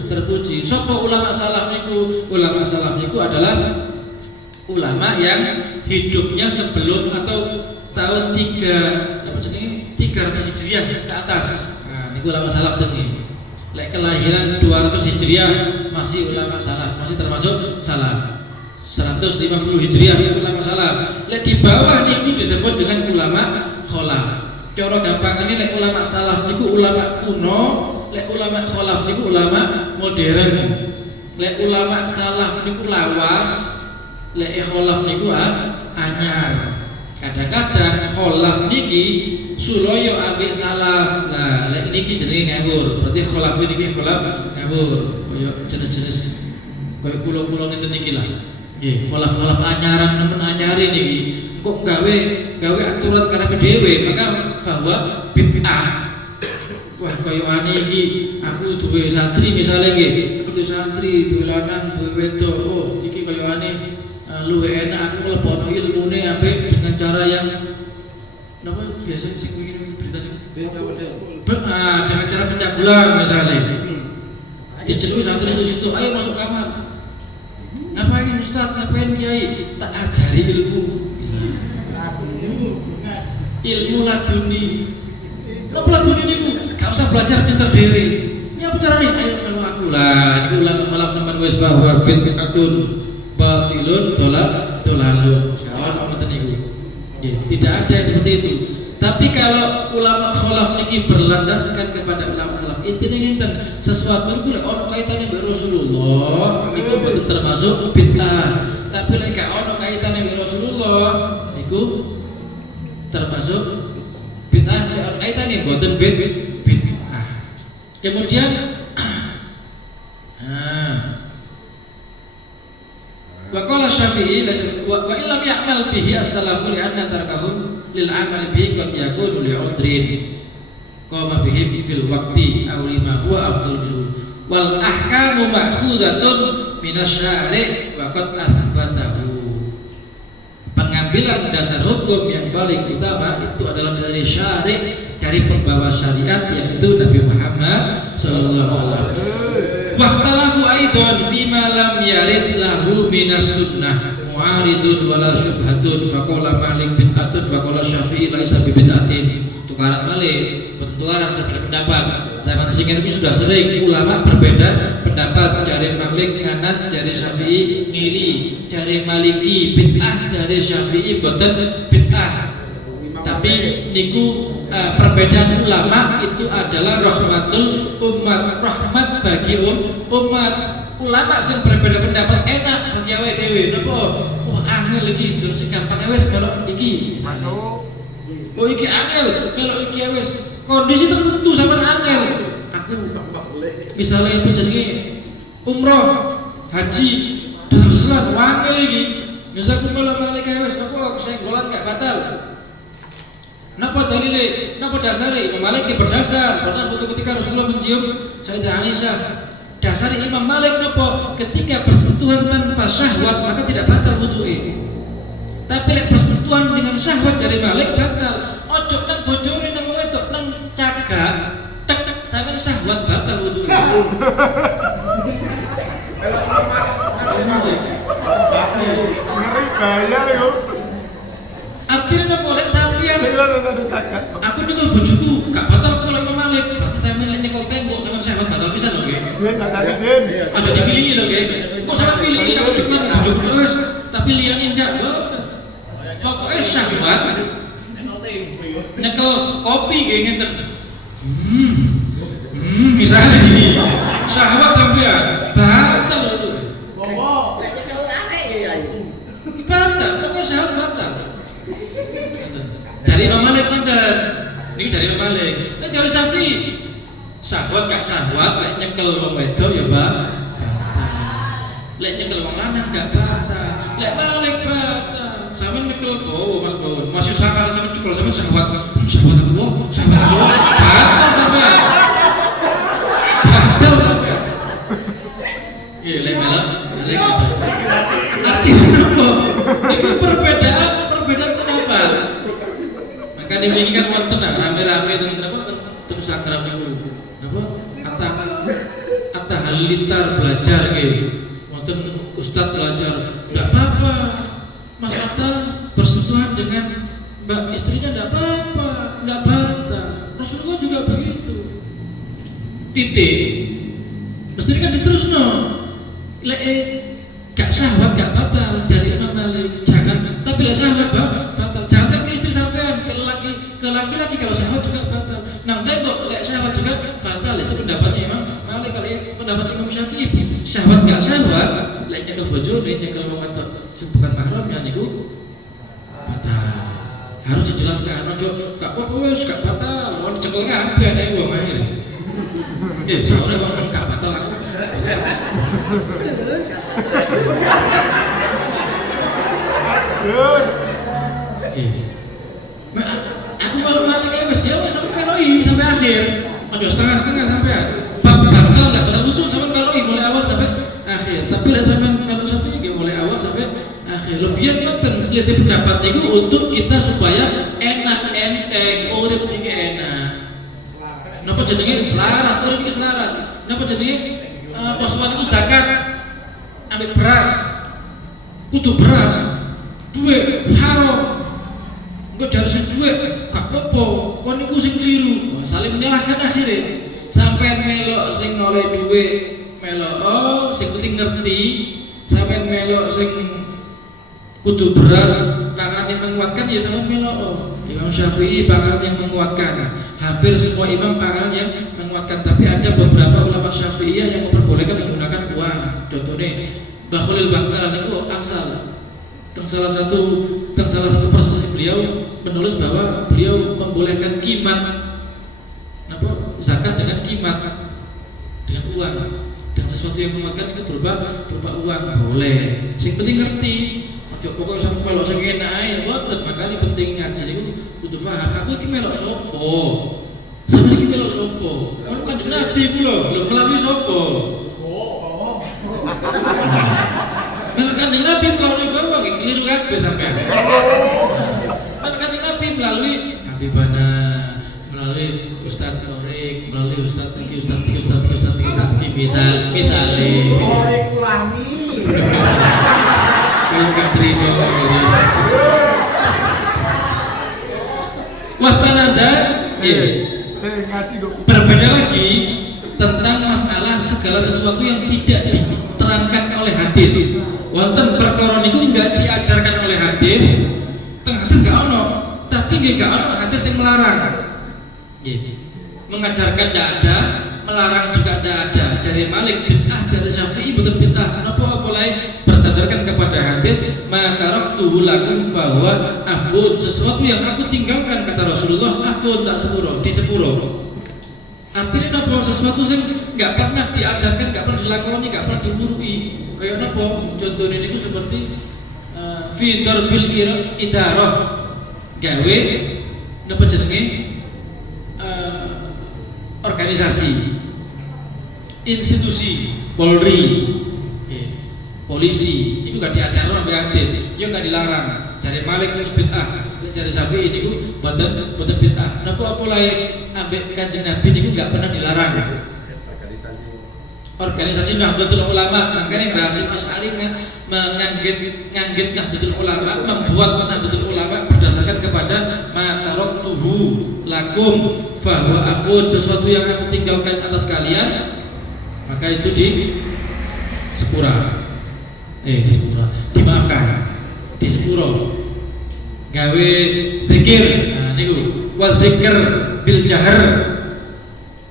terpuji. Sapa ulama salaf niku? Ulama salaf niku adalah ulama yang hidupnya sebelum atau tahun 300 Hijriah ke atas. Nah, niku ulama salaf ini. Lek kelahiran 200 Hijriah masih ulama salaf, masih termasuk salaf. 150 Hijriah itu ulama salaf. Lek di bawah niku disebut dengan ulama khalaf. Cara gampangane lek ulama salaf niku ulama kuno, lek ulama khalaf niku ulama modern. Lek ulama salaf niku lawas, lek khalaf niku anyar. Kadang-kadang khalaf niki suloyo ambek salaf. Nah, lek niki jenenge ngawur. Berarti khalaf niki khalaf ngawur. Kaya jenis-jenis kaya pulau-pulau ngeten niki lah. Nggih, khalaf-khalaf anyaran nemen anyare niki. Kok gawe aturan karepe dhewe, maka bahwa bid'ah. Wah, kaya ane iki aku duwe santri misale nggih. Aku duwe santri, duwe lanang, duwe wedok. Oh, iki kaya ane luwih enak aku nglebokno ilmune ambek dengan cara yang napa biasa sing begini beritanya dengan cara pencabulan misalnya. Diceluki santri itu situ, ayo masuk kamar. Ngapain Ustaz? Ngapain Kiai? Tak ajari ilmu. Ilmu laduni. Apa laduni niku? Gak usah belajar pinter dhewe. Ini apa carane? Ayo melu aku lah. Iku ulama malam teman wis bahwa bid'atun batilun dolalun. Kawan ngoten niku. Tidak ada yang seperti itu. Tapi kalau ulama khalaf niki berlandaskan kepada ulama salaf, intine ngenten, sesuatu iku lek ana kaitane mbek Rasulullah, iku boten termasuk bid'ah. Tapi lek gak ana kaitane mbek Rasulullah, niku termasuk bid'ah. Lek ana kaitane boten bid'ah. Kemudian wa qala Syafi'i wa illam ya'mal bihi as-salafu li anna tarakahum lil amal bihi qad yakunu li udrin qama bihi fil waqti aw lima huwa afdal minhu wal ahkamu ma'khudatun minasyari' wa qad athbatahu. Pengambilan dasar hukum yang paling utama itu adalah dari syari', dari pembawa syariat yaitu Nabi Muhammad sallallahu alaihi wasallam. Wakhtalafu aidan fima lam yarid lahu minas sunnah mu'aridun wala syubhatun faqala Malik bid'atun faqala Syafi'i laisa bid'atin. Tukaran Malik, pertukaran berbeda pendapat. Zaman singin ini sudah sering ulama berbeda pendapat. Jari Malik nganat, jari Syafi'i ngiri, jari Maliki bid'ah, jari Syafi'i boten bid'ah. Tapi niku perbedaan ulama itu adalah rahmatul umat, rahmat bagi umat. Ulama sing berbeda pendapat enak bagi awake dhewe. Napa? Wah, angel iki terus gampang wis melok iki. Masuk. Oh iki angel, melok iki wis. Kondisi tertentu sampean angel. Aku Misalnya itu jadi umroh, haji, dosa wangel iki. Jazakumullah balik wis apa senggolan gak batal. Napa dalile? Napa dasare? Imam Malik berdasar. Pernah suatu ketika Rasulullah mencium Sayyidah Aisyah. Dasar Imam Malik napa? Ketika bersentuhan tanpa syahwat maka tidak batal wudu'e. Tapi lek bersentuhan dengan syahwat dari Malik batal. Ojo nang bojone nang wedok nang cagak, tek sampeyan syahwat batal wudu'e. Ngeri bahaya yo. Artinya napa lek sampeyan aku nyekel bojoku gak batal kok lek Imam Malik. Berarti sampeyan lek nyekel tembok sampeyan syahwat batal pisan lho nggih. Aja dipilih lho nggih. Kok sampeyan pilih aku cuma bojoku wis tapi liyane enggak. Pokoknya syahwat nyekel kopi kayak ngeten. Misalnya gini, syahwat sampean batal itu. Batal, pokoknya syahwat batal. Dari Imam Malik ngeten. Niki dari Imam Malik. Nek dari Syafi'i, syahwat gak syahwat, lek nyekel wong wedok ya batal. Lek nyekel wong lanang gak batal. Lek Malik batal. Sampeyan nyekel Mas Bawon. Mas Yusakal sampeyan cekel sampeyan syahwat. Syahwat Allah, batal sampeyan. Batal sampeyan. Iya, lek melok, lek gitu. Artinya apa? Itu perbedaan pendapat. Maka demikian wonten rame-rame tentang apa? Tentang sakral niku. Napa? Atta halitar belajar nggih. Wonten ustaz belajar. Enggak apa-apa. Mas Atta bersentuhan dengan mbak istrinya enggak apa-apa, enggak batal. Rasulullah juga begitu. Titik. Mesti kan diterusno. Lek gak syahwat gak batal dari Imam Malik. Jangan, tapi lek syahwat batal. Jangan ke istri sampean, ke laki-laki kalau syahwat juga batal. Nah, tembok lek syahwat juga batal. Itu pendapatnya Imam Malik. Kalau pendapat Imam Syafi'i, syahwat gak syahwat, lek nyekel bojone, nyekel wong wedok bukan mahramnya niku batal. Harus dijelaskan. Ojo gak apa-apa wis gak batal. Wong cekel kabeh nek wong akhir. Soalnya wong gak batal aku. Aku malu-malu kayak wis ya sampai meloi sampai akhir. Ojo setengah-setengah sampean. Bab batal enggak batal wudu sampai meloi mulai awal sampai akhir. Tapi lek sampean melu Syafi'i nggih mulai awal sampai akhir. Lebihan ngoten selisih pendapat niku untuk kita supaya enak enteng urip iki enak. Napa jenenge selaras, urip iki selaras. Napa jenenge posoan itu zakat ambil beras, kudu beras, duit haram, engko jare sing duit gak apa-apa, kon niku sing keliru, saling menyalahkan akhirnya. Sampeyan melok sing oleh duit, melok sing penting ngerti, sampeyan melok sing kudu beras, panganan yang menguatkan ya sampeyan melok. Imam Syafi'i panganan yang menguatkan, hampir semua imam panganan yang menguatkan, tapi ada beberapa ulama Syafi'iyah yang memperbolehkan menggunakan uang. Contohnya Bakhulil Bangkalan itu angsal. Dan salah satu proses beliau menulis bahwa beliau membolehkan kimat zakat dengan kimat dengan uang, dan sesuatu yang menguatkan itu berupa uang boleh. Sing penting ngerti. Pokoknya sampai melok sing enak ae mboten, makane penting ngaji niku kudu paham. Aku iki melok sapa? Sampe iki melok sapa? Ono Kanjeng Nabi ku lho melalui sapa? Melok Kanjeng Nabi melalui bawa iki keliru kabeh sampean. Melok Kanjeng Nabi melalui Habibana, melalui Ustaz Torik, melalui Ustaz Tiki, misale. Torik Ulami. Kayak gak terima ini. Wastanada, berbeda lagi tentang masalah segala sesuatu yang tidak diterangkan oleh hadis. Wonten perkara niku enggak diajarkan oleh hadis. Teng hadis gak ono, tapi nggih gak ono hadis yang melarang. Mengajarkan tidak ada, melarang juga tidak ada. Dari Malik bid'ah, dari Syafi'i betul bid'ah. Napa mulai bersandarkan kepada hadis, ma taraktuhu lakum fahuwa afun. Sesuatu yang aku tinggalkan kata Rasulullah, afun tak sepuro, di sepuro. Artinya napa sesuatu yang nggak pernah diajarkan, nggak pernah dilakoni, nggak pernah diurui. Kayak apa? Contohnya ini seperti fi darbil idarah, gawe napa jenenge organisasi, institusi, Polri, polisi, itu nggak diajarkan sampai hadis, ya nggak dilarang. Cari malik itu bid'ah, cari Syafi'i ini buatan bid'ah. Napa lain ambek Kanjeng Nabi ini nggak pernah dilarang. Organisasi Nahdlatul Ulama, makanya Basim Asy'ari menganggit Nahdlatul Ulama, membuat Nahdlatul Ulama berdasarkan kepada ma taraktuhu lakum fahuwa akhun, sesuatu yang aku tinggalkan atas kalian, maka itu di sepura. Di sepura. Dimaafkan. Di sepuro. Gawe zikir. Nah niku wa zikir bil jahar.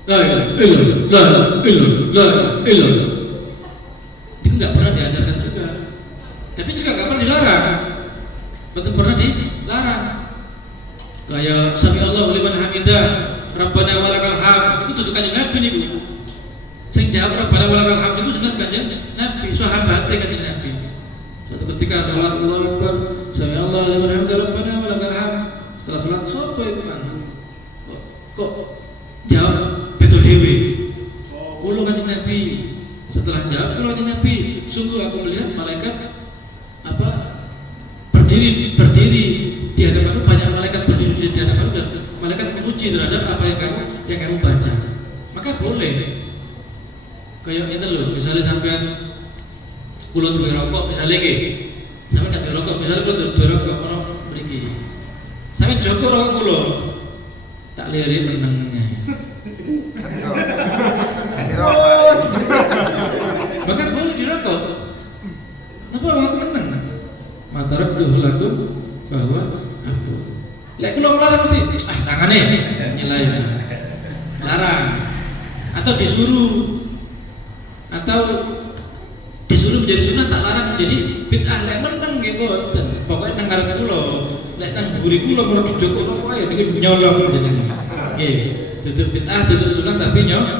La ilaha illallah. Itu nggak pernah diajarkan juga. Tapi juga nggak pernah dilarang. Betul pernah dilarang. Kayak sami Allahu liman hamidah, Rabbana walakal hamd. Itu tutukan Nabi niku. Sing jawab Rabbana walakal hamd itu jelas Kanjeng Nabi, sahabatnya Kanjeng Nabi. Suatu ketika salat Allahu Akbar, sami Allahu liman hamidah, Rabbana walakal hamd. Setelah salat sopo itu man? Kok jawab betul dewi? Kulo Kanjeng Nabi. Setelah jawab kulo Kanjeng Nabi, sungguh aku melihat malaikat berdiri di hadapan banyak malaikat berdiri di hadapan dan malaikat memuji terhadap apa yang kamu baca. Maka boleh. Kayak itu loh, misalnya sampean kulo duwe rokok misalnya nggih. Sampeyan gak duwe rokok, misalnya kulo duwe rokok ono mriki. Sampeyan joko rokok kulo. Tak lirik menengnya. Bahkan boleh dirokok. Napa aku meneng? Matarak tuh lagu bahwa aku. Lek kula melarang mesti tangane nyelai. Larang. Atau disuruh menjadi sunat tak larang menjadi bid'ah. Lek meneng nggih mboten. Pokoke nang ngarep kula, lek nang mburi kula ora dijokok apa ae niki nyolong jenenge. Nggih, duduk bid'ah, duduk sunat tapi nyolong.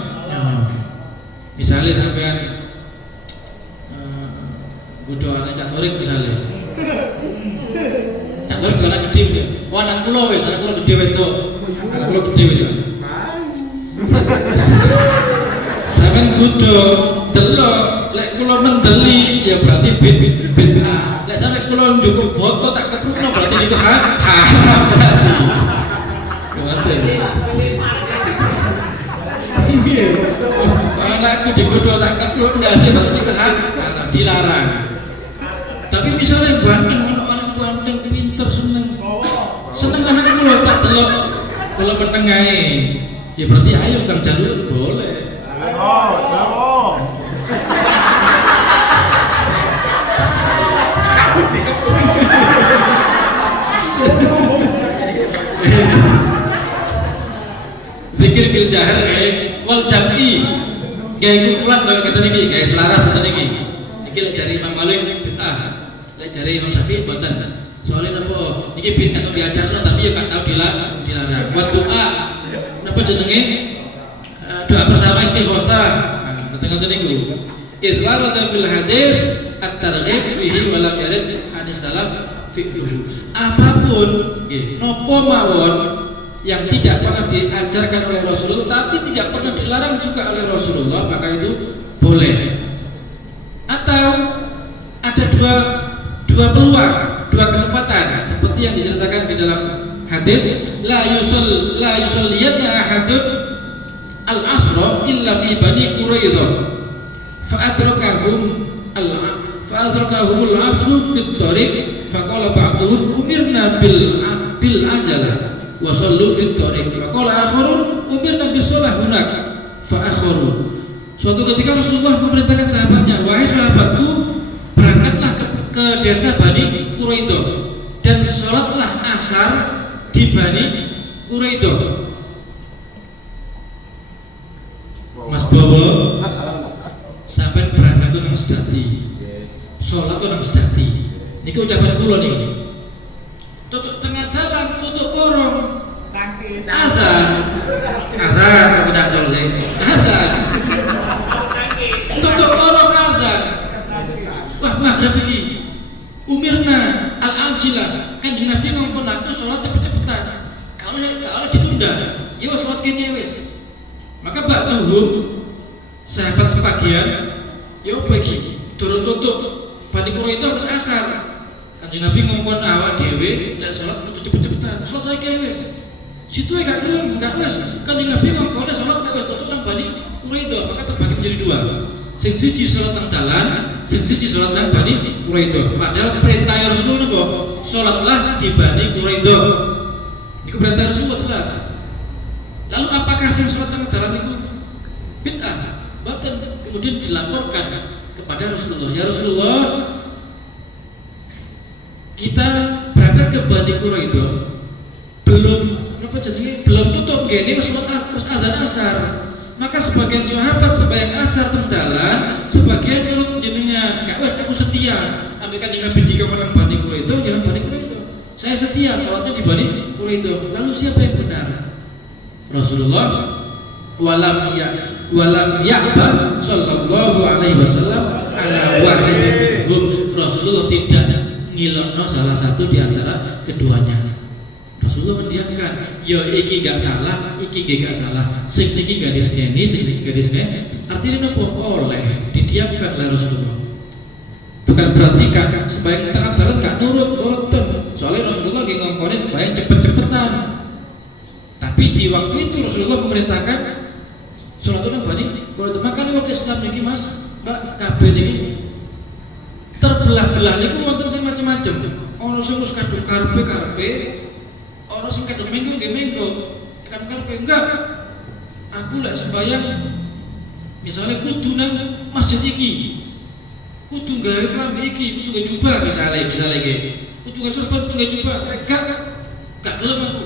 Misalnya sampean budo anak catorik misalnya. Catorik anak gede ya. Wah anak kula wis, anak kula gede wedok. Anak kula gede wis. Sampeyan budo delok, lek kula mendeli ya berarti bid'ah. Lek sampe kula njukuk boto tak keprukno berarti itu haram berarti. Ngoten. Iya. Anakku dibodoh tak kepruk ndase berarti itu haram, dilarang. Tapi misalnya ganteng, anak ganteng, pinter, seneng anak kula tak delok kalau meneng ae. Ya berarti ayo sedang jalur boleh. Zikir bil jahar wal jam'i kayak kumpulan kayak kita niki kayak selaras kita niki lek jari Imam Malik bid'ah, lek jari Imam Syafi'i boten. Soalnya napa niki bin kan diajarno tapi ya gak tau dilarang. Wa doa napa jenenge doa bersama istighosah. Ngoten niku. Idwarada fil hadis at-targhib fihi wa lam yarid hadis salaf fi'luhu. Apapun nggih napa mawon yang tidak pernah diajarkan oleh Rasulullah tapi tidak pernah dilarang juga oleh Rasulullah maka itu boleh. Atau ada dua peluang, dua kesempatan seperti yang diceritakan di dalam hadis la yusalliyanna ahadun al-asra illa fi bani Quraidah fa'adrakahum al-asru fi at-tariq faqala ba'duhum umirna bil ajalah wa sallu fi at-tariq faqala akharun umirna bis shalah hunak fa akharu. Suatu ketika Rasulullah memerintahkan sahabatnya, wahai sahabatku, berangkatlah ke desa Bani Quraidah dan sholatlah asar di Bani Quraidah. Mas Bowo, sampai berangkat itu nang sedati, sholat itu nang sedati. Niki ucapan kula nih. Tutup tengah dalan, tutup porong, azan, aku tak tahu sih, azan. ajila. Kanjeng Nabi ngongkon aku sholat cepet-cepetan. Kalau ditunda, ya sholat kene wis. Maka ba'duhum sahabat sebagian ya bagi turun tutuk Bani Quraidah wis asar. Kanjeng Nabi ngongkon awak dhewe lek sholat kudu cepet-cepetan. Sholat saiki wis. Situ gak gelem, gak wis. Kanjeng Nabi ngongkon sholat lek wis tutuk nang Bani Quraidah, maka terbagi menjadi dua. Sing siji sholat nang dalan, sing siji sholat nang Bani Quraidah. Padahal perintah Rasulullah napa? Sholatlah di Bani Quraidah. Iku perintah Rasulullah jelas. Lalu apakah sing sholat nang dalan itu bid'ah? Bahkan kemudian dilaporkan kepada Rasulullah, ya Rasulullah, kita berangkat ke Bani Quraidah belum tutup gini sholat azan asar. Maka sebagian sahabat sebayang asar temdalan, sebagian nurut jenengan. Gak wes aku setia. Ambilkan Nabi jika menang Bani Quraidah, jangan Bani Quraidah. Saya setia sholatnya di Bani Quraidah. Lalu siapa yang benar? Rasulullah walam ya'ba sallallahu alaihi wasallam ala wahidin minhum. Rasulullah tidak ngilokno salah satu di antara keduanya. Rasulullah mendiamkan, ya iki gak salah, iki gak salah, sing iki gak disneni, sing iki gak disneni. Artinya nopo oleh didiamkan oleh Rasulullah. Bukan berarti kak sebaik tengah jalan gak nurut, boten. Soalnya Rasulullah lagi ngongkoni sebaik cepet-cepetan. Tapi di waktu itu Rasulullah memerintahkan sholat nang Bani Quraidah. Makanya waktu Islam niki Mas, Mbak kabeh niki terbelah-belah niku wonten sing macam-macam. Ono sing wis kadung karepe, ono sing kadung minggu nggih minggu. Kan karepe enggak. Aku lek sembayang misalnya kudu nang masjid iki. Kudu gawe klambi iki, kudu gawe jubah misalnya iki. Kudu gawe serban, kudu gawe jubah. Lek gak gelem aku.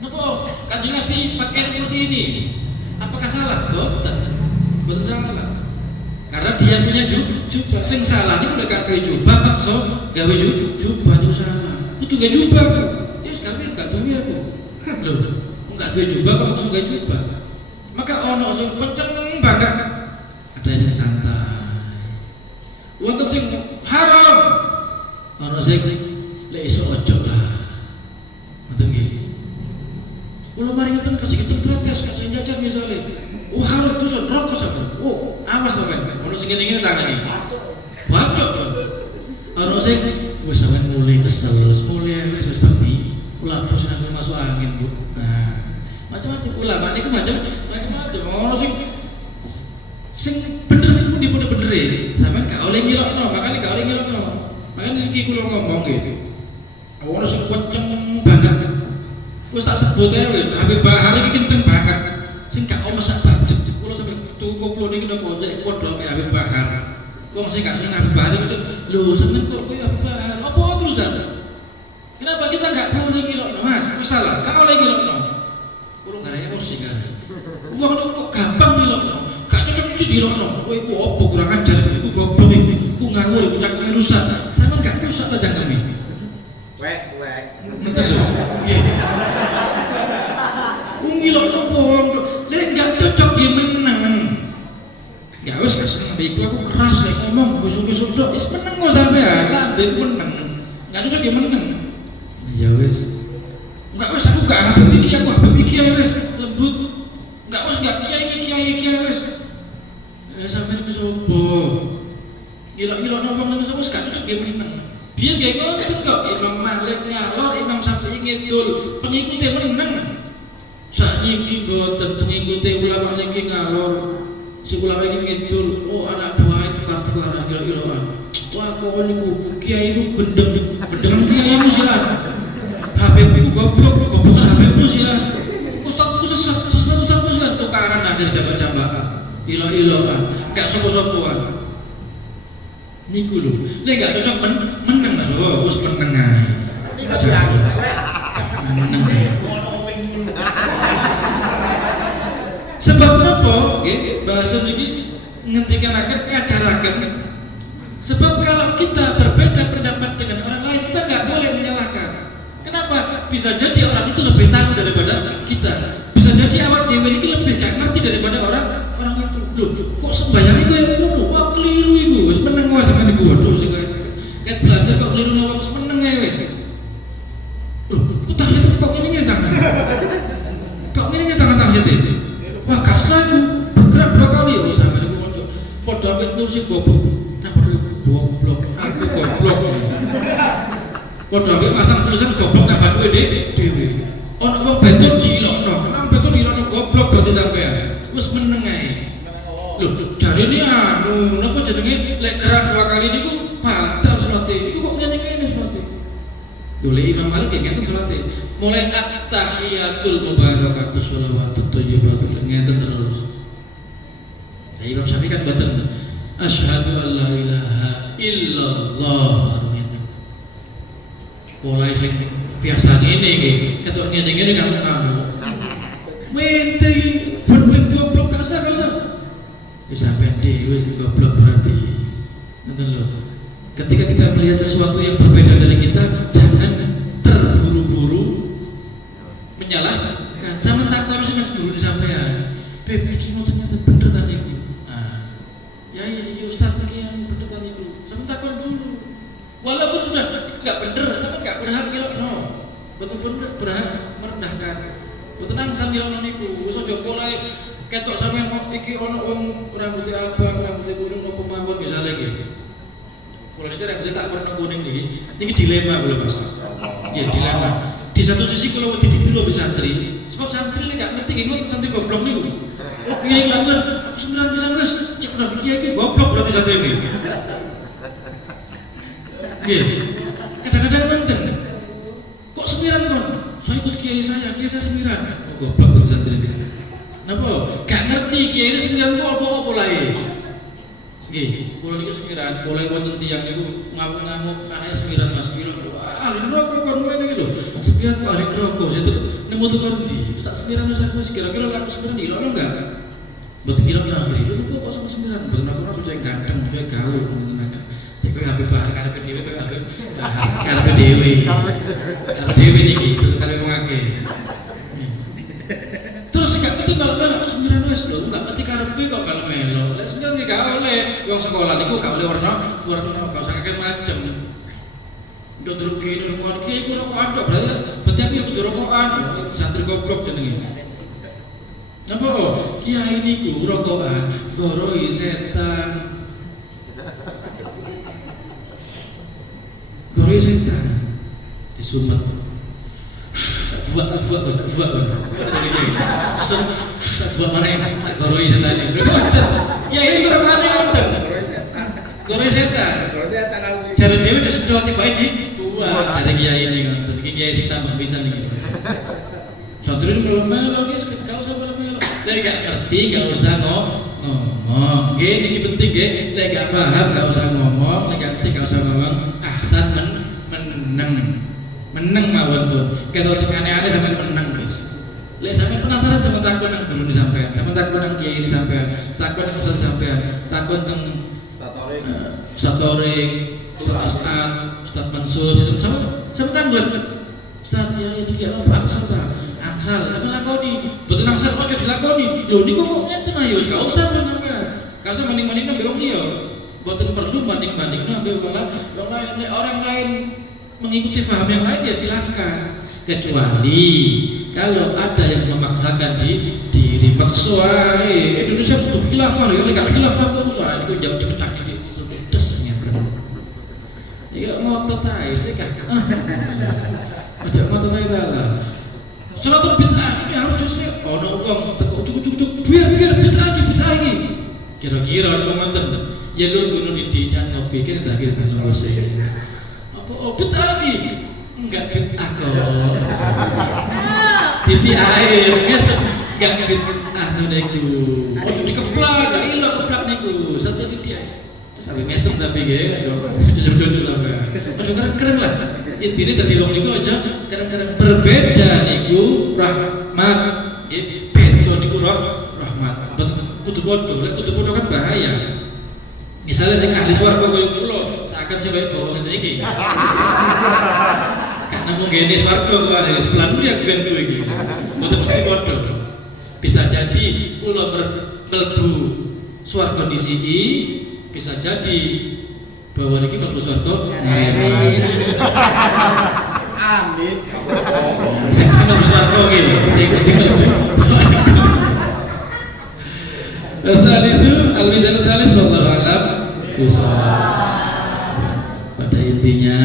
Napa Kanjeng Nabi pakai seperti ini? Apakah salah? Boten salah. Karena dia punya jubah. Sing salah niku lek gak gawe jubah paksa gawe jubah niku salah. Kudu gawe jubah. Ya sekarang gak duwe aku. Lho, gak gawe jubah kok maksud gawe jubah. Maka ono sing kenceng banget. Ada sing santai. Wonten sing haram. Ono sing lek iso ojo lah. Ngoten nggih. Kalau mari ngeten kasih kita protes, kasih jajan misalnya, harum tuh rokok sampai, awas sampai, kalau segini-gini tangani, bacok, kalau saya, sampai mulai kesel, mulai wes babi, ulama sudah masuk angin bu, nah, macam-macam ulama ini macam-macam, kalau sing bener sing pun bener, sampai kau oleh ngilokno, makanya ini kulo ngomong gitu, orang sing kenceng banget. Wis tak sebut ae wis Habib Bahar iki kenceng banget. Sing gak ono sak budget. Kulo sampe tuku kulo niki napa cek padha karo Habib Bahar. Wong sing gak seneng Habib Bahar iki lho seneng kok koyo Habib Bahar. Apa terusan? Kenapa kita enggak boleh ngilokno Mas? Wis salah. Gak oleh ngilokno. Kulo gak ada emosi kan. Wong kok gampang ngilokno. Gak cocok iki ngilokno. Kowe iku opo kurang ajar iku goblok iku ngawur iku nyak rusak. Sampeyan gak rusak ta jangkeme. Wek. Betul lho. Nggih. Ngilokno wong, lek gak cocok dia menang. Ya wis seneng iku aku keras lek ngomong besok-besok tok wis meneng kok sampean. Lah ndek meneng. Gak cocok dia menang. Ya wis. Enggak wis aku gak habis iki ya wis lembut. Enggak wis gak kiai wis. Ya sampean wis opo? Ngilok-ngilokno wong nang wis gak cocok dia menang. Biar gak ngoten kok Imam Malik ngalor, Imam Syafi'i ngidul, pengikutnya menang. Saiki boten pengikutnya ulama niki ngalor, si ulama iki ngidul, anak buah itu tukar-tukaran kira-kiraan. Wah kok niku kiai niku gendeng kiai silan. Habib iku goblokan Habib silan. Ustaz silan tukaran akhir jambak-jambakan. Ilo-iloan, gak sopo-sopoan. Niku lho, lek gak cocok meneng Mas. Wis meneng ae. Meneng ae. Sebab napa? Nggih, bahasa niki ngendikanaken ngajaraken. Sebab kalau kita berbeda pendapat dengan orang lain, kita nggak boleh menyalahkan. Kenapa? Bisa jadi orang itu lebih tahu daripada kita. Bisa jadi awak dhewe iki lebih gak ngerti daripada orang itu. Loh, kok sembahyang iku yang ngono? Wah, keliru iku. Wis meneng wae sampeyan iku. Waduh, sing kayak belajar kok keliru napa wis meneng ae wis. itu si goblok. Nah baru goblok, aku goblok. Padahal dia masang tulisan goblok nambah duwe dhewe. Ono wong betul diilokno, nang betul diilokno goblok berarti sampean. Wis meneng ae. Loh, jarine anu, napa jenenge lek gerak 2 kali niku batal salate. Iku kok ngene-ngene salate. Dole Imam Malik ngene salate. Mulai at-tahiyatul mubarakatuh sholawatut thayyibatul ngeten terus. Saya Imam Syafi'i kan boten asyhadu an la ilaha illallah. Mulai sing biasa ngene iki, ketok ngene-ngene kamu. Mete bener goblok kasar. Wis sampean dhewe sing goblok berarti. Ngoten lho. Ketika kita melihat sesuatu yang berbeda dari kita, jangan terburu-buru menyalahkan. Sama takon sing guru sampean. Beb iki mau ternyata bener ta niku. Nah, ya iki ustaz iki yang bener ta niku. Sama takon dulu. Walaupun sudah enggak bener, sama enggak berhak ngilokno. Betul-betul berhak merendahkan. Betul nang sambil niku, wis aja mulai ketok sampean iki ono wong rambutnya abang, rambutnya kuning apa mawon misale iki. Kalau ini rambutnya tak warna kuning ini dilema boleh Mas. Ya dilema. Di satu sisi kalau ditiru lebih santri, sebab santri ini enggak ngerti ingat santri goblok niku. Kiai ngomong, aku 9 pisan wis, cek nabi kiai iki goblok berarti santri ini. Nggih. Kadang-kadang nonton. Kok semiran kon? Saya ikut kiai saya 9. Oh, goblok berarti santri ini. Napa? Gak ngerti kiai ini semiran ku apa-apa lae. Nggih, kula niku semiran, mulai wonten tiyang niku ngamuk-ngamuk anake semiran Mas kilo. Ahli neraka kon ngene iki lho. Semiran kok ahli neraka, itu nemu tukang ndi? Tak semiran wis kira-kira laku semiran dilokno enggak? Mboten kira akhir. Lho kok sama semiran? Mboten aku cek ganteng, cek gaul ngoten aja. Cek kowe HP bahar karepe dhewe kowe HP. Karepe dhewe. Karepe dhewe niki, terus karepe wong akeh. Terus enggak ngerti melok-melok semiran wis lho, enggak ngerti karepe kok melok-melok. Lek semiran iki gak oleh wong sekolah niku gak oleh warna gak usah kakek macem. Ndok terus kene rokok iki ku rokok andok berarti aku kudu rokokan, santri goblok jenenge. Napa kok kiai niku rokokan goroi setan. Goroi setan. Disumet. Buat. Buat mana yang tak goroi setan ini? Ya ini berarti nonton. Goroi setan. Cara dia udah sedot tiba di buat. Cara kiai ini nonton. Kiai sing tambah bisa nih. Santri ini melo-melo guys, gak usah melo-melo. Jadi gak ngerti, gak usah ngomong. Gini penting ge. Lek gak paham, gak usah ngomong. Lek gak ngerti, gak usah ngomong. Ahsan meneng mawon pun. Kalau sing aneh-aneh sampean meneng guys. Lek sampean penasaran sama takon nang guru sampean, sama takon nang kiai ini sampean, takon nang ustaz sampean, takon teng Satorik, Ustaz Ustaz Mansur, sama tanglet. Ustaz ya ini ki apa angsal sampe lakoni. Boten angsal ojo dilakoni. Lho niku kok ngeten ayo wis gak usah sampean. Gak usah maning-maning nang wong liya. Boten perlu maning-maning nang orang lain mengikuti paham yang lain ya silakan, kecuali kalau ada yang memaksakan diri maksa Indonesia butuh khilafah ya, gak khilafah kok usah itu jauh diketak di sedesnya bro. Ya ngotot ae sih kan. Aja ngotot ae lah. Salatul bid'ah ini harus justru ono wong teko cucuk-cucuk biar bid'ah iki. Kira-kira ngoten. Ya lu gunung di jangan pikir tak kira kan saya. Oh bid'ah lagi? Enggak bid'ah kok. Di air, enggak bid'ah niku. Ojo dikeplak, gak ilang keplak niku. Satu di air. Sampai mesem tapi nggih, jodoh-jodoh sampai. Ojo keren-keren lah. Intine dadi wong niku aja keren-keren berbeda niku rahmat. Nggih, beda niku rahmat. Kudu bodoh kan bahaya. Misalnya sing ahli swarga koyo kula, seakan sing bae bawa ngene iki. Karena mung ngene swarga kok ahli sebelah ya ben kuwi iki. Mboten mesti padha. Bisa jadi kula mlebu swarga disiki, bisa jadi bahwa niki mlebu swarga ngene. Amin. Sing mlebu swarga iki, sing Al-Mizan al-Thalith wallahu a'lam. Pada intinya,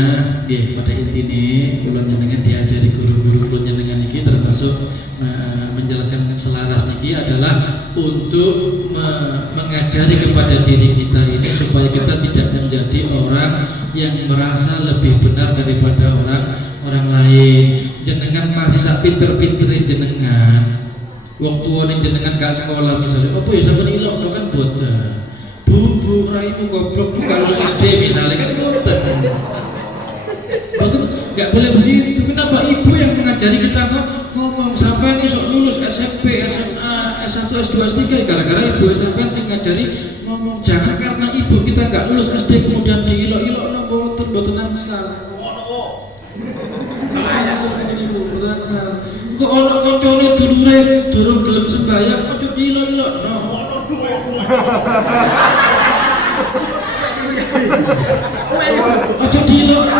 pada intinya, kula njenengan diajari guru-guru kula njenengan iki termasuk menjalankan selaras niki adalah untuk mengajari kepada diri kita ini supaya kita tidak menjadi orang yang merasa lebih benar daripada orang lain. Jenengan masih sak pinter-pintere jenengan. Wong tuane jenengan gak sekolah misalnya, apa ya sampeyan ilokno kan boten. Bu, raimu goblok bukan lulus SD misalnya kan boten. Boten gak boleh begitu. Kenapa ibu yang mengajari kita kok ngomong sampai ini sok lulus SMP, SMA, S1, S2, S3 gara-gara ibu sampai sing ngajari ngomong. Jangan karena ibu kita gak lulus SD kemudian diilok-ilok boten angsal. Kok ono koncone dulure durung gelem sembayang ojo diilok-ilokno. Ojo diilokno.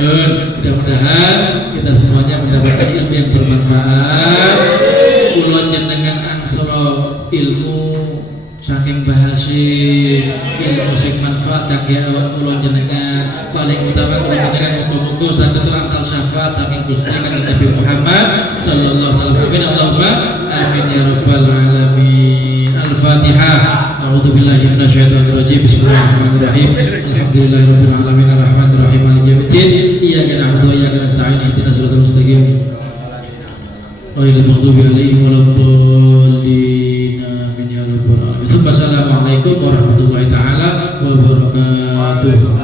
Mudah-mudahan kita semuanya mendapatkan ilmu yang bermanfaat. Kulon jenengan angsala ilmu saking bahasin, ilmu sing manfaat kangge awak kulon jenengan. Paling utama kulon jenengan muga-muga saged angsal syafaat saking Gusti Kanjeng Nabi Muhammad sallallahu alaihi wasallam. Allahumma amin ya rabbal alamin. Al-Fatihah. A'udzubillahi minasyaitonir rajim. Bismillahirrahmanirrahim. Alhamdulillahirabbil alamin arrahmanir rahim maliki yaumiddin. Iyyaka na'budu wa iyyaka nasta'in. Ihdinas siratal mustaqim. Ghairil maghdubi 'alaihim waladdallin. Amin ya rabbal alamin. Assalamualaikum warahmatullahi taala wabarakatuh.